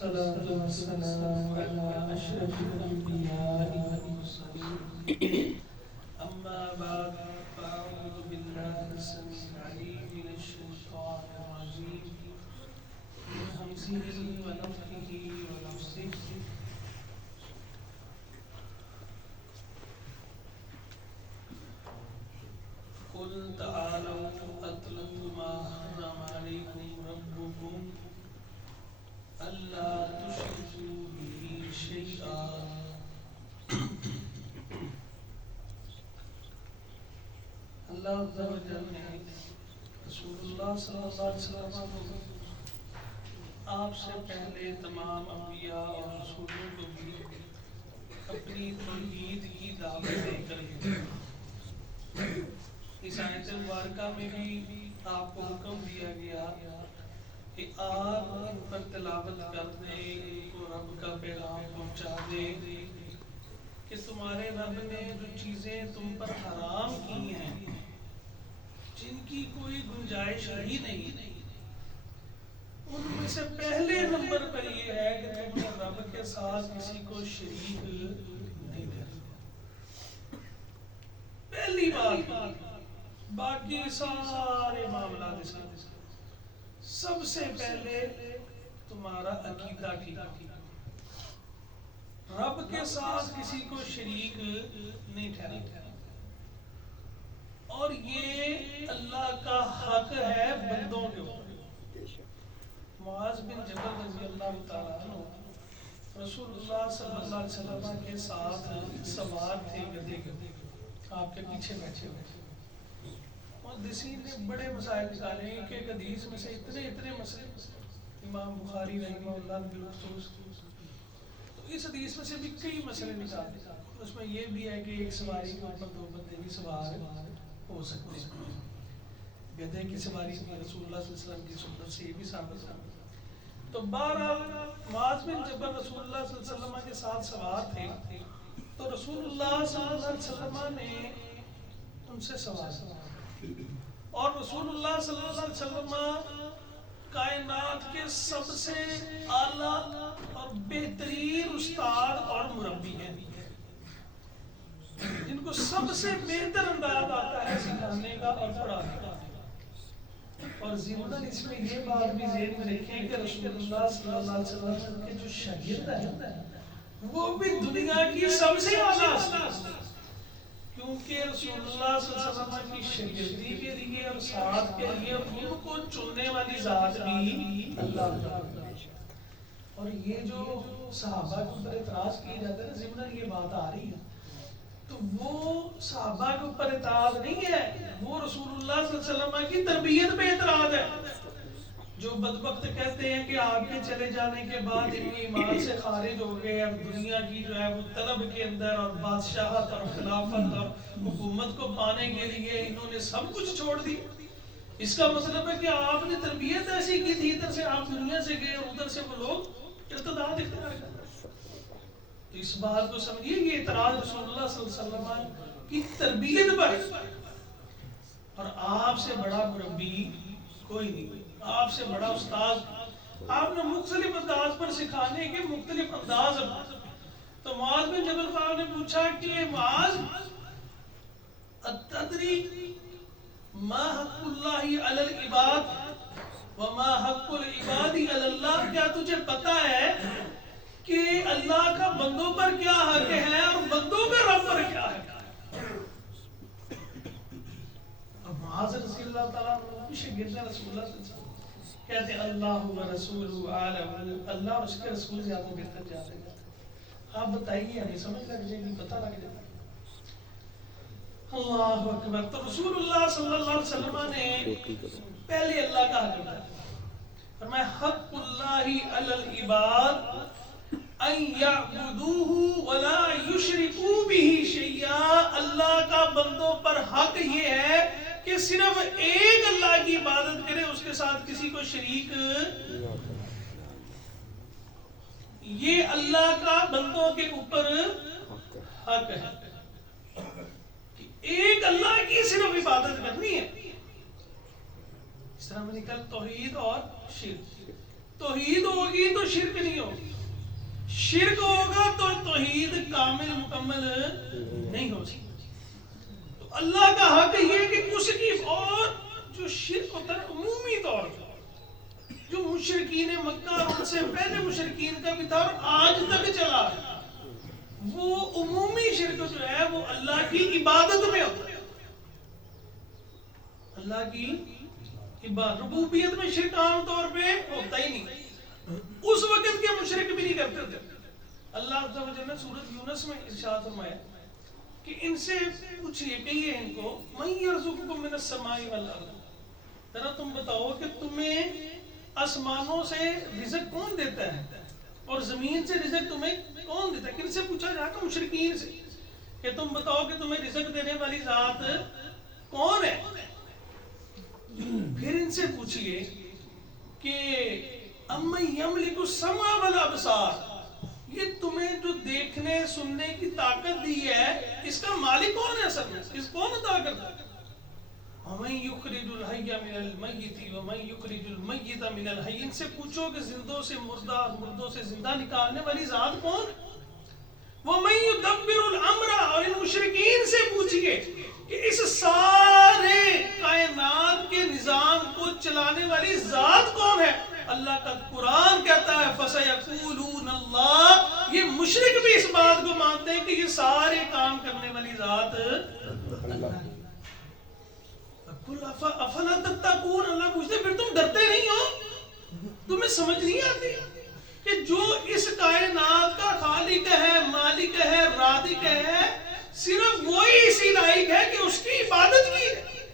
والصلاة والسلام على أشرف الأنبياء والمرسلين أما بعد فأعوذ بالله السميع العليم من الشيطان الرجيم من همزه ونفخه ونفسه قل تعالوا أتل ما حرم عليكم ربكم ألا تشركوا به شيئا اللہ عز و جل نے رسول اللہ صلی اللہ علیہ وسلم کو آپ سے پہلے تمام انبیاء اور رسولوں کو بھی اپنی توحید کی دعوت دے کر بھیجا۔ اس آیت مبارکہ میں بھی آپ کو حکم دیا گیا کہ آپ ان پر تلاوت کر دیں، ان کو رب کا پیغام پہنچا دیں کہ تمہارے رب نے جو چیزیں تم پر حرام کی ہیں، جن کی کوئی گنجائش ہی نہیں، ان میں سے پہلے نمبر پر یہ ہے کہ تم نے رب کے ساتھ کسی کو شریک نہیں کرنا۔ پہلی بات، باقی سارے معاملات اس کے سب سے پہلے تمہارا عقیدہ ٹھیک، رب کے ساتھ کسی کو شریک نہیں ٹھہرانا، اور یہ اللہ کا حق ہے بندوں کے اوپر۔ معاذ بن جبل رضی اللہ تعالیٰ عنہ رسول اللہ صلی اللہ علیہ وسلم کے ساتھ سوار تھے گدھے کے، آپ کے پیچھے بیٹھے ہوئے تھے۔ محدثین نے بڑے مسائل نکالے ہیں کہ ایک حدیث میں سے اتنے مسئلے، امام بخاری رحمہ اللہ بالخصوص تو اس حدیث میں سے بھی کئی مسئلے نکالے، اس میں یہ بھی ہے کہ ایک سواری کے اوپر دو بندے بھی سوار ہو سکتے ہیں۔ گدھے کی سواری میں رسول اللہ صلی اللہ علیہ وسلم کی سنت سے یہ بھی ثابت ہے۔ تو بہرحال معاذ بن جبل رسول اللہ صلی اللہ علیہ وسلم کے ساتھ سوار تھے، تو رسول اللہ صلی اللہ علیہ وسلم نے ان سے سوال کیا، اور رسول اللہ صلی اللہ علیہ وسلم کائنات کے سب سے اعلیٰ اور بہترین استاد اور مربی ہیں، جن کو سب سے بہتر انداز آتا ہے سکھانے کا اور پڑھانے کا۔ اور ضمن اس میں یہ بات بھی ذہن میں رکھیں کہ رسول اللہ صلی اللہ علیہ وسلم کے جو شاگرد ہیں وہ بھی دنیا کی سب سے اعلیٰ استاد، کیونکہ رسول اللہ صلی اللہ علیہ وسلم کی شاگردی کے لیے اور ساتھ کے لیے ان کو چننے والی ذات بھی اللہ تعالیٰ۔ اور یہ جو صحابہ کے اوپر اعتراض کیے جاتے ہیں، ضمن یہ بات آ رہی ہے، تو وہ صحابہ کے اوپر اعتراض نہیں ہے، وہ رسول اللہ صلی اللہ علیہ وسلم کی تربیت پہ اعتراض ہے۔ جو بدبخت کہتے ہیں کہ آپ کے چلے جانے کے بعد ان ایمان سے خارج ہو گئے، اب دنیا کی جو ہے وہ طلب کے اندر اور بادشاہت اور خلافت اور حکومت کو پانے کے لیے انہوں نے سب کچھ چھوڑ دی، اس کا مطلب ہے کہ آپ نے تربیت ایسی کی تھی، ادھر سے آپ دنیا سے گئے اور ادھر سے وہ لوگ ارتداد اختیار کرتے۔ تو اس بات کو سمجھیے کہ اعتراض رسول اللہ صلی اللہ علیہ وسلم کی تربیت پر، اور آپ سے بڑا مربی کوئی نہیں، آپ سے بڑا استاد، آپ نے مختلف انداز پر سکھانے کے مختلف انداز ہیں۔ تو معاذ بن جبل صاحب نے پوچھا کہ معاذ اتدری ما حق اللہ علی العباد وما حق العباد علی اللہ، کیا تجھے پتا ہے کہ اللہ کا بندوں پر کیا حق ہے اور بندوں کے رب پر کیا ہے؟ اب معاذ رضی اللہ تعالیٰ عنہ شاگرد رسول اللہ صلی اللہ علیہ وسلم کہتے ہیں اللہ و رسول عالم، اللہ اور اس کے رسول زیادہ بہتر جانتے ہیں، آپ بتائیے، ہمیں سمجھ لگ جائے گی، پتہ لگ جائے گا۔ اللہ اکبر۔ تو رسول اللہ صلی اللہ علیہ وسلم نے پہلے اللہ کا حق بتایا، فرمایا حق اللہ علی العباد ان یعبدوہ ولا یشرکوا بہ شیئا، اللہ کا بندوں پر حق یہ ہے کہ صرف ایک اللہ کی عبادت کرے، اس کے ساتھ کسی کو شریک، یہ اللہ کا بندوں کے اوپر حق ہے کہ ایک اللہ کی صرف عبادت کرنی ہے۔ اس طرح میں نکل توحید اور شرک، توحید ہوگی تو شرک نہیں ہوگی، شرک ہوگا تو توحید کامل مکمل نہیں ہو سکتی۔ تو اللہ کا حق یہ کہ اس کی، اور جو شرک ہوتا ہے عمومی طور پر جو مشرکین مکہ اور ان سے پہلے مشرکین کا بھی تھا اور آج تک چلا ہے، وہ عمومی شرک جو ہے وہ اللہ کی عبادت میں ہوتا ہے، اللہ کی عبادت۔ ربوبیت میں شرک عام طور پہ ہوتا ہی نہیں، اس وقت کے مشرک بھی نہیں کرتے تھے۔ اللہ عز و جل نے سورۃ یونس میں ارشاد فرمایا کہ ان سے پوچھئے، کہیے ان کو، من یرزقکم من السماء والارض، ذرا تم بتاؤ کہ تمہیں آسمانوں سے رزق کون دیتا ہے اور زمین سے رزق تمہیں کون دیتا ہے؟ کن سے پوچھا جائے گا؟ مشرکین سے، کہ تم بتاؤ کہ تمہیں رزق دینے والی ذات کون ہے؟ پھر ان سے پوچھئے کہ امن یملک السمع والابصار، یہ تمہیں جو دیکھنے سننے کی طاقت دی ہے اس کا مالک کون ہے؟ اصل میں اس کون عطا کرتا ہے؟ وَمَن يُخْرِجُ الْحَيَّ مِنَ الْمَيِّتِ وَمَن يُخْرِجُ الْمَيِّتَ مِنَ الْحَيِّ، ان سے پوچھو کہ زندوں سے مردہ اور مردوں سے زندہ نکالنے والی ذات کون ہے؟ وَمَن يُدَبِّرُ الْأَمْرَ، اور ان مشرکین سے پوچھئے کہ اس سارے کائنات کے نظام کو چلانے والی ذات کون ہے؟ اللہ کا قرآن کہتا ہے فَسَيَقُولُونَ اللَّهُ، یہ مشرک بھی اس بات کو مانتے ہیں کہ یہ سارے کام کرنے والی ذات اللہ۔ افلا تتقون، اللہ پوچھتے پھر تم ڈرتے نہیں ہو؟ تمہیں سمجھ نہیں آتی کہ جو اس کائنات کا خالق ہے، مالک ہے، رازق ہے، صرف وہی اسی لائق ہے کہ اس کی عبادت کی ہے،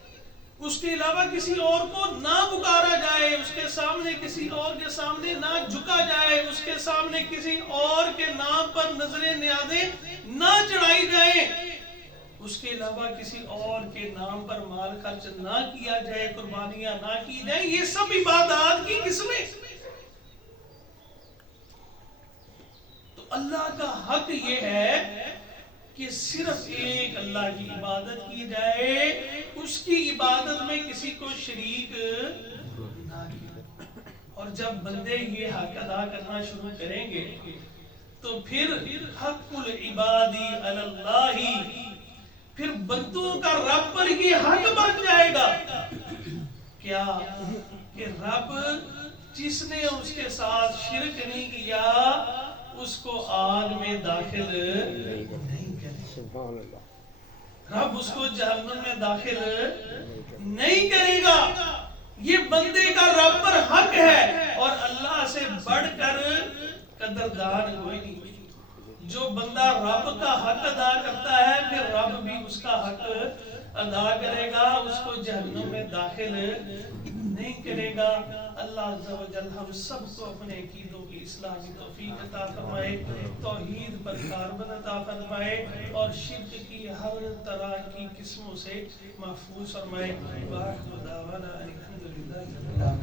اس کے علاوہ کسی اور کو نہ پکارا جائے، اس کے سامنے کسی اور کے سامنے نہ جھکا جائے، اس کے سامنے کسی اور کے نام پر نظریں نیازیں نہ چڑھائی جائیں، اس کے علاوہ کسی اور کے نام پر مال خرچ نہ کیا جائے، قربانیاں نہ کی جائیں، یہ سب عبادات کی قسمیں۔ تو اللہ کا حق یہ ہے کہ صرف ایک اللہ کی عبادت کی جائے، اس کی عبادت میں کسی کو شریک نہ کیا۔ اور جب بندے یہ حق ادا کرنا شروع کریں گے تو پھر حق العبادی علی اللہ، پھر بندوں کا رب پر یہ حق بن جائے گا کیا کہ رب جس نے اس کے ساتھ شرک نہیں کیا اس کو آگ میں داخل نہیں کرے گا، رب اس کو جہنم میں داخل نہیں کرے گا۔ یہ بندے کا رب پر حق ہے، اور اللہ سے بڑھ کر قدردان کوئی نہیں۔ جو بندہ رب کا حق ادا کرتا ہے پھر رب بھی اس کا حق ادا کرے گا، اس کو جہنم میں داخل نہیں کرے گا۔ اللہ عز و جل ہم سب کو اپنے عقیدوں کی اصلاح کی توفیق عطا فرمائے، توحید پر کاربن عطا فرمائے، اور شرک کی ہر طرح کی قسموں سے محفوظ فرمائے۔ وآخر دعوانا الحمدللہ۔